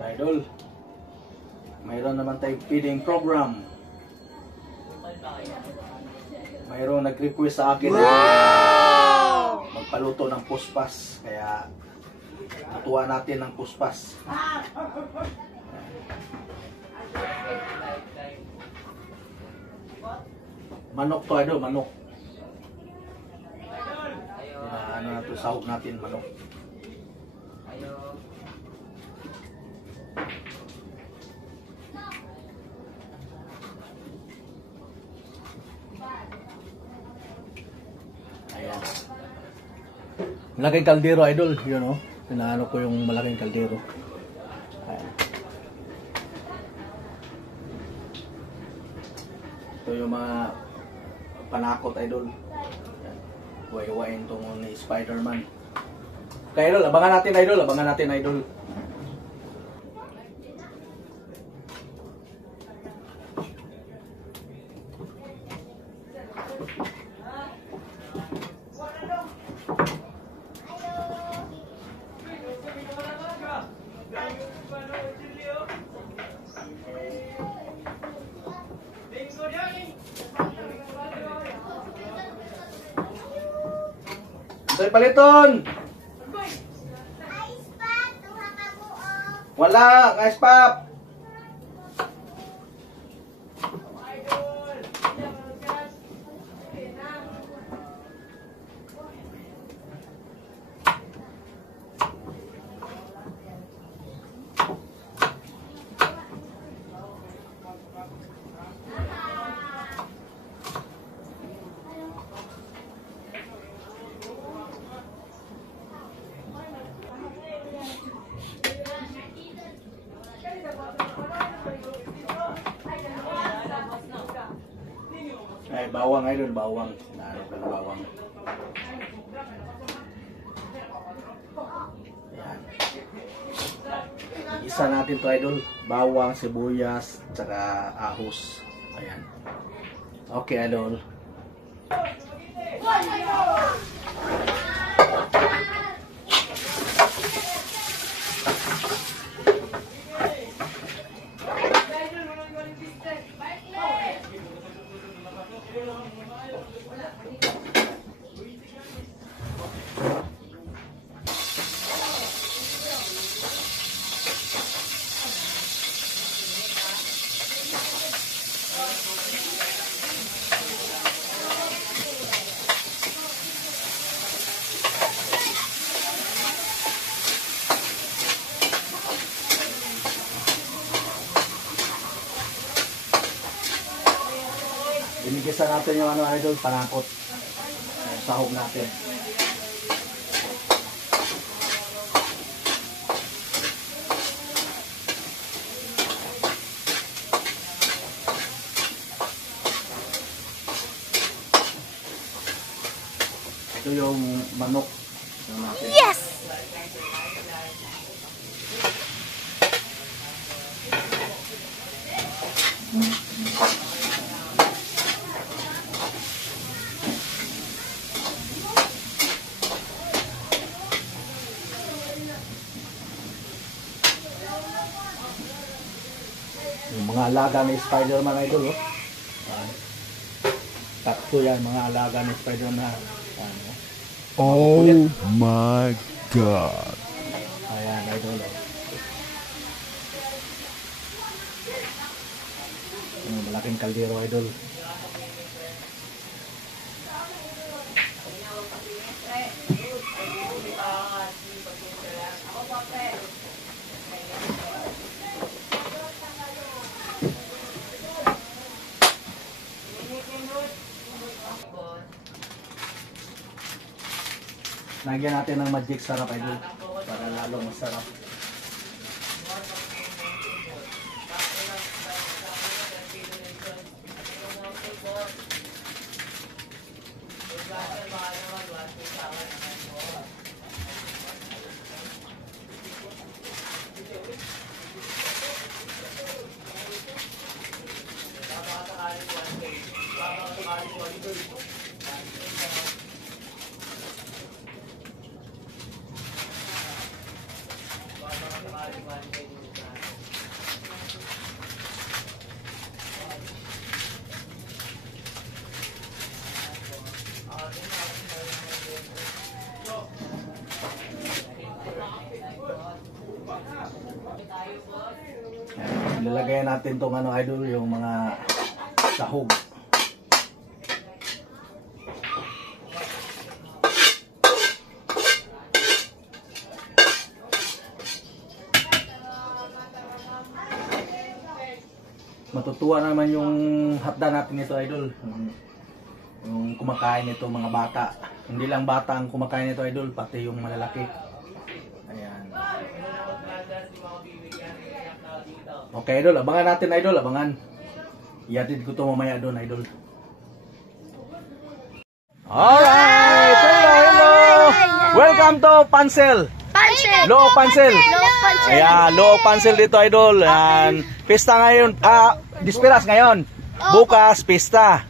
Idol, mayroon naman tayong feeding program. Mayroon nag-request sa akin na magpaluto ng puspas, kaya natuwa natin ng puspas. Manok to, idol, manok. Ano na to, sahog natin, manok. Ayan. Malaking kaldero, idol. Yun, oh. Pinaano ko yung malaking kaldero. Ayan. Ito yung mga panakot, idol. Ayan. Huway-huwayin itong ni Spider-Man. Kaya, idol, abangan natin, idol. Abangan natin, idol. Soy paliton. Wala, guys pap. Ay, bawang, idol, bawang. Naano ko ng bawang. Ayan. Isa natin to, idol. Bawang, sibuyas, tsaka ahos. Ayan. Okay, idol. Binigisa natin yung ano, idol, panakot. Sahog natin. Ito yung manok. Yes! Yung mga alaga ni Spider-Man, idol, oh. Tatlo yan, mga alaga ni Spider-Man. Ano? Oh my God. Ayan, idol, oh. Yung malaking kaldero, idol. Lagyan natin ng magic sarap, idol, para lalo masarap. lalagayan natin tong ano idol, yung mga sahog. Matutuwa naman yung hapda natin nito idol. Yung kumakain nito mga bata. Hindi lang bata ang kumakain nito idol, pati yung malalaki. Ayan. Okay idol, abangan natin idol, abangan. Iatid ko to mamaya doon idol. Alright! Hello! Welcome to Pansel! Loob Pansel! Ayan, Loob Pansel dito idol. Ayan, pista ngayon, disperas ngayon. Bukas, pista.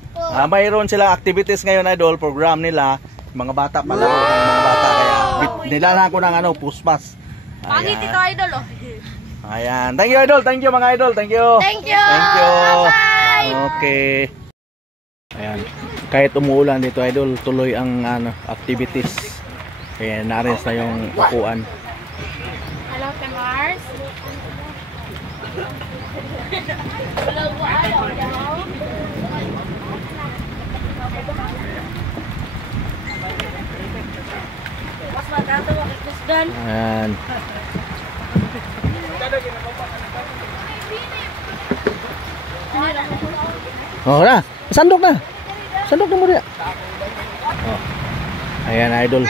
Mayroon sila activities ngayon idol, program nila. Mga bata pala, mga bata kaya nilalaan ko ng ano, puspas. Pangit ito idol oh. Ayan, thank you idol, thank you mga idol, thank you. Thank you. Thank you. Bye. Okay. Ayan, kahit umuulan dito idol, tuloy ang ano, activities. Kaya na-arrange na yung upuan. Hello, Mars. Hello, mas maganda mo kikusdan. Ayan. Oh, na. Sandok na. Sandok na mo rin. Oh. Ayan, idol.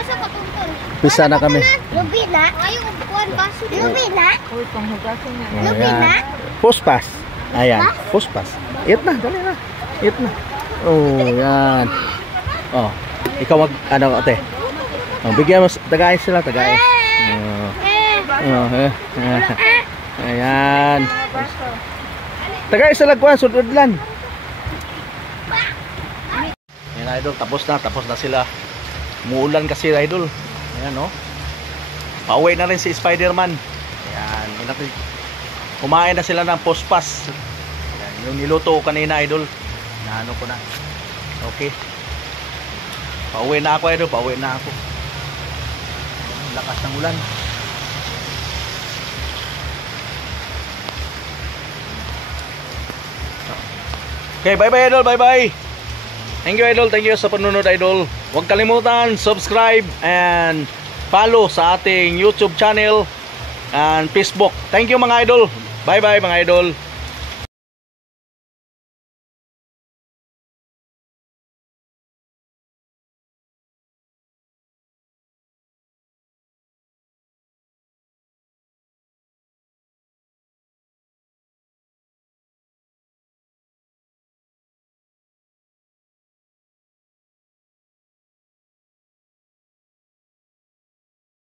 Pisa na kami. Lubi na. Ayaw upuan baso. Lubi na. Uy, panghugasan na. Lubi na. Puspas. Ayan, puspas. Eat na, dali na. Eat na. Oh, yan. Oh, ikaw wag ano ate. Oh, bigyan mo tagay sila, tagay. Ayan. Tagay sila kuan sudlan. Ayan idol, tapos na sila. Muulan kasi idol. Ayan oh. Pauwi na rin si Spider-Man. Ayan, kumain na sila ng pospas. Ayan, yung niluto ko kanina idol. Naano ko na. Okay. Pauwi na ako idol, pauwi na ako. Lakas ng ulan. Okay, bye-bye idol, bye-bye. Thank you idol, thank you sa panunod idol. Huwag kalimutan subscribe and follow sa ating YouTube channel and Facebook. Thank you mga idol. Bye-bye mga idol.